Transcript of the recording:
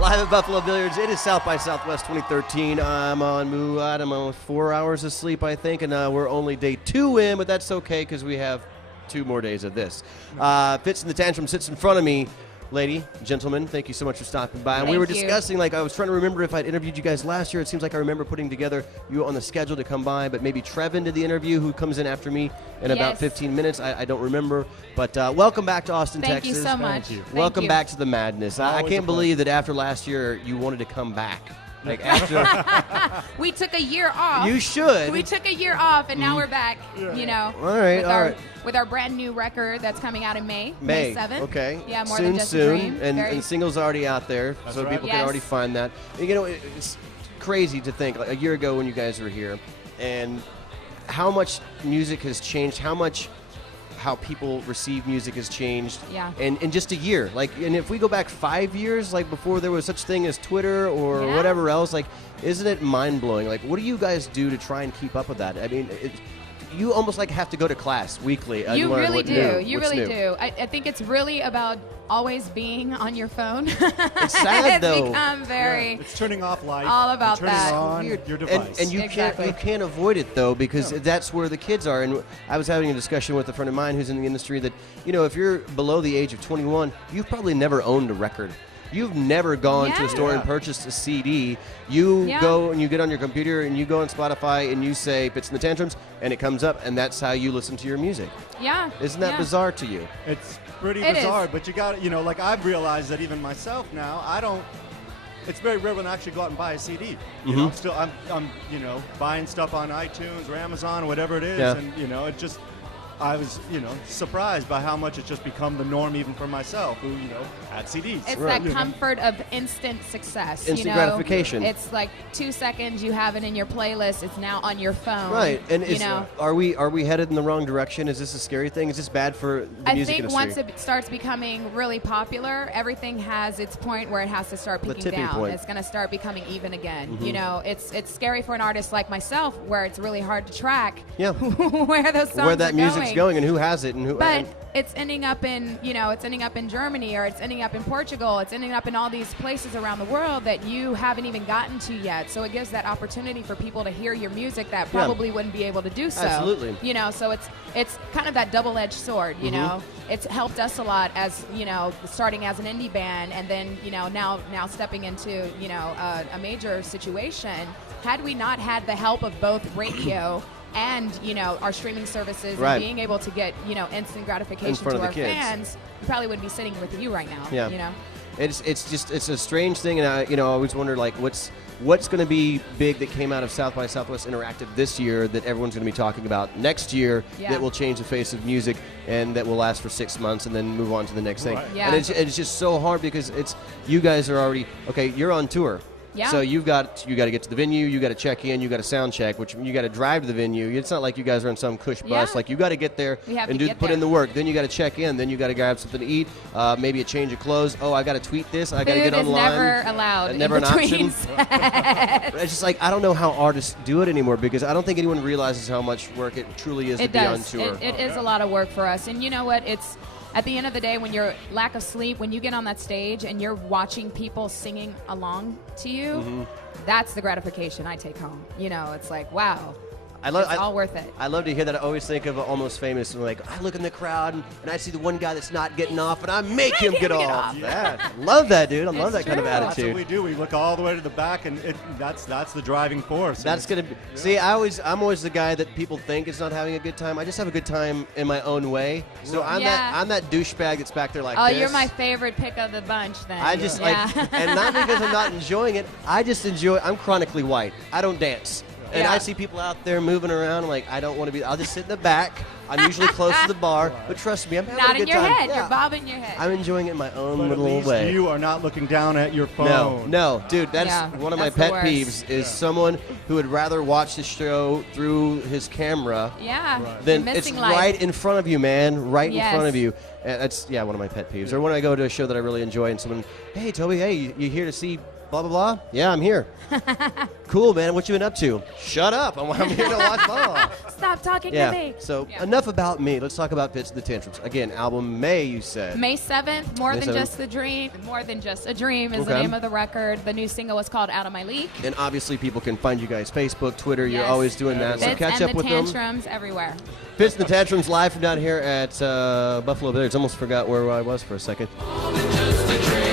Live at Buffalo Billiards. It is South by Southwest 2013. I'm on, I don't know, 4 hours of sleep, I think, and we're only day 2 in, but that's okay because we have 2 more days of this. Fitz and the Tantrums sits in front of me. Lady, gentlemen, thank you so much for stopping by. And we were discussing, I was trying to remember if I'd interviewed you guys last year. It seems like I remember putting together you on the schedule to come by, but maybe Trevin did the interview, who comes in after me in about 15 minutes. I don't remember. But welcome back to Austin, Texas. Texas. Thank you so much. Thank you. Welcome back to the madness. I can't believe that after last year you wanted to come back. After we took a year off. You should. We took a year off, and now we're back. You know, all right, with our brand new record that's coming out in May 7th. Okay. Yeah, more soon, than just a dream. And singles already out there, so people can already find that. And, it's crazy to think a year ago when you guys were here, and how much music has changed. How people receive music has changed in just a year. And if we go back 5 years, before there was such thing as Twitter or whatever else, isn't it mind-blowing? What do you guys do to try and keep up with that? I mean, you almost have to go to class weekly. You really do. You really do. I think it's really about always being on your phone. It's sad, though. It's become very... it's turning off light. All about that. Turning on your device. And you can't avoid it, though, because that's where the kids are. And I was having a discussion with a friend of mine who's in the industry that, if you're below the age of 21, you've probably never owned a record. You've never gone to a store and purchased a CD. You go and you get on your computer and you go on Spotify and you say Fitz and the Tantrums, and it comes up, and that's how you listen to your music. Yeah. Isn't that bizarre to you? It's pretty bizarre, but you got to, I've realized that even myself now, it's very rare when I actually go out and buy a CD. I'm buying stuff on iTunes or Amazon or whatever it is, and it just. I was, surprised by how much it's just become the norm even for myself, who, had CDs. It's that comfort of instant success. Instant gratification. It's 2 seconds, you have it in your playlist, it's now on your phone. Right, and are we headed in the wrong direction? Is this a scary thing? Is this bad for the music industry? I think once it starts becoming really popular, everything has its point where it has to start peaking down. Point. It's going to start becoming even again. It's scary for an artist like myself, where it's really hard to track where those songs where that are music's going and who has it and who. But it's ending up in Germany, or it's ending up in Portugal. It's ending up in all these places around the world that you haven't even gotten to yet. So it gives that opportunity for people to hear your music that probably wouldn't be able to do so. Absolutely. So it's kind of that double-edged sword. It's helped us a lot as starting as an indie band, and then now stepping into a major situation. Had we not had the help of both radio and our streaming services and being able to get instant gratification to our fans, we probably wouldn't be sitting with you right now. It's a strange thing, and I always wonder what's going to be big that came out of South by Southwest Interactive this year that everyone's going to be talking about next year that will change the face of music and that will last for 6 months and then move on to the next thing. And it's just so hard because you guys are already you're on tour. Yeah. So you got to get to the venue, you got to check in, you got to sound check, which you got to drive to the venue. It's not like you guys are on some cush bus. You got to get there and put in the work. Then you got to check in. Then you got to grab something to eat, maybe a change of clothes. Oh, I got to tweet this. I got to get online. Food is never allowed. Never an option. Sets. It's just I don't know how artists do it anymore because I don't think anyone realizes how much work it truly is to be on tour. It is a lot of work for us, and you know what? It's. At the end of the day, when you're lack of sleep, when you get on that stage and you're watching people singing along to you, that's the gratification I take home. It's wow. It's all worth it. I love to hear that. I always think of Almost Famous. I look in the crowd and I see the one guy that's not getting off, and I make him get off. Yeah, love that, dude. I love that kind of attitude. That's what we do. We look all the way to the back, and that's the driving force. That's gonna be. See, I'm always the guy that people think is not having a good time. I just have a good time in my own way. So I'm that douchebag that's back there like this. Oh, you're my favorite pick of the bunch, then. I just and not because I'm not enjoying it. I just enjoy. I'm chronically white. I don't dance. And I see people out there moving around. I'm I don't want to be. I'll just sit in the back. I'm usually close to the bar, but trust me, I'm having a good time. Not in your head. You're bobbing your head. I'm enjoying it in my own but little at least way. You are not looking down at your phone. No, dude. That's one of my pet peeves. Is someone who would rather watch the show through his camera. Than it's right in front of you, man. Right in front of you. That's one of my pet peeves. Or when I go to a show that I really enjoy, and someone, hey Toby, hey, you here to see blah, blah, blah? Yeah, I'm here. Cool, man. What you been up to? Shut up. I'm here to watch blah, blah. Stop talking to me. So enough enough about me. Let's talk about Fitz and the Tantrums. Again, album May, you said. May 7th, More May Than 7th. Just a Dream. More Than Just a Dream is the Okay. name of the record. The new single was called Out of My League. And obviously, people can find you guys Facebook, Twitter. You're Yes. always doing that. So Fitz catch and up with the them. Tantrums everywhere. Fitz and the Tantrums live from down here at Buffalo Billiards. Almost forgot where I was for a second. More than just a dream.